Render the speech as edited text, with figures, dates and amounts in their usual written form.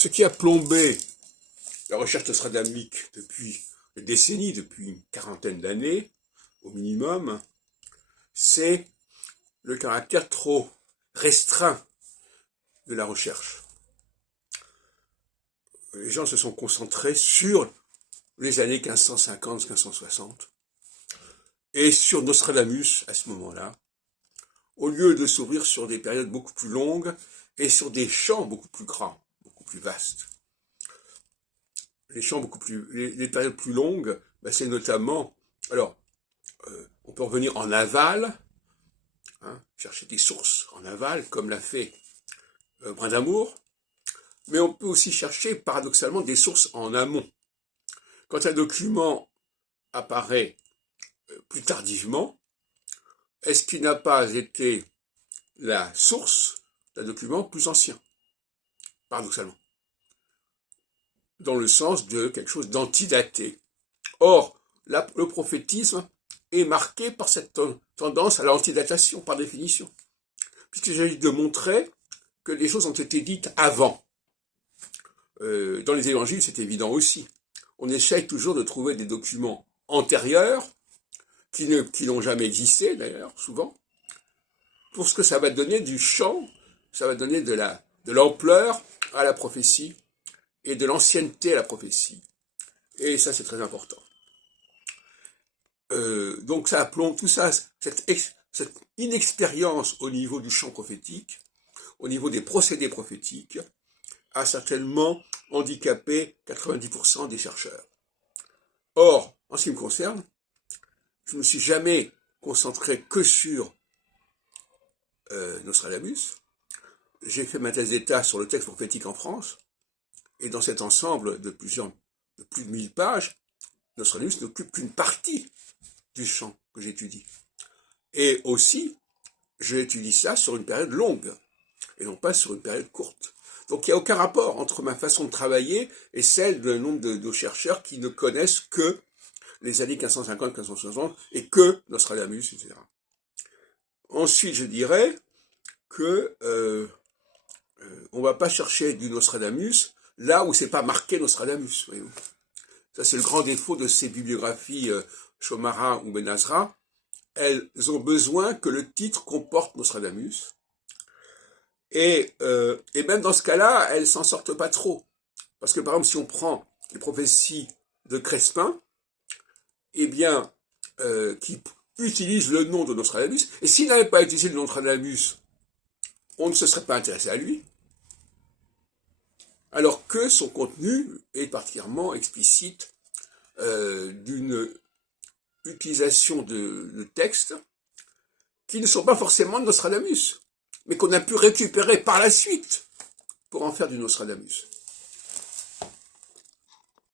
Ce qui a plombé la recherche nostradamuque depuis des décennies, depuis une quarantaine d'années au minimum, c'est le caractère trop restreint de la recherche. Les gens se sont concentrés sur les années 1550-1560 et sur Nostradamus à ce moment-là, au lieu de s'ouvrir sur des périodes beaucoup plus longues et sur des champs beaucoup plus grands, beaucoup plus vastes. Les périodes plus longues, ben c'est notamment, alors, on peut revenir en aval, chercher des sources en aval, comme l'a fait Brindamour, mais on peut aussi chercher paradoxalement des sources en amont. Quand un document apparaît plus tardivement, est-ce qu'il n'a pas été la source d'un document plus ancien, paradoxalement, dans le sens de quelque chose d'antidaté. Or, le prophétisme est marqué par cette tendance à l'antidatation, par définition, puisqu'il s'agit de montrer que les choses ont été dites avant. Dans les évangiles, c'est évident aussi. On essaye toujours de trouver des documents antérieurs, qui n'ont jamais existé d'ailleurs, souvent, pour ce que ça va donner du champ, ça va donner de l'ampleur à la prophétie et de l'ancienneté à la prophétie. Et ça, c'est très important. Donc ça plombe tout ça, cette inexpérience au niveau du champ prophétique, au niveau des procédés prophétiques, a certainement handicapé 90% des chercheurs. Or, en ce qui me concerne, je ne me suis jamais concentré que sur Nostradamus. J'ai fait ma thèse d'état sur le texte prophétique en France, et dans cet ensemble de plus de 1000 pages, Nostradamus n'occupe qu'une partie du champ que j'étudie. Et aussi, j'étudie ça sur une période longue, et non pas sur une période courte. Donc il n'y a aucun rapport entre ma façon de travailler et celle d'un nombre de chercheurs qui ne connaissent que les années 1550-1560 et que Nostradamus, etc. Ensuite, je dirais que on ne va pas chercher du Nostradamus là où c'est pas marqué Nostradamus. Voyez-vous. Ça, c'est le grand défaut de ces bibliographies Shomara ou Ben Azra. Elles ont besoin que le titre comporte Nostradamus. Et même dans ce cas-là, elles s'en sortent pas trop. Parce que par exemple, si on prend les prophéties de Crespin, eh bien, qui utilise le nom de Nostradamus, et s'il n'avait pas utilisé le nom de Nostradamus, on ne se serait pas intéressé à lui, alors que son contenu est particulièrement explicite d'une utilisation de textes qui ne sont pas forcément de Nostradamus, mais qu'on a pu récupérer par la suite pour en faire du Nostradamus.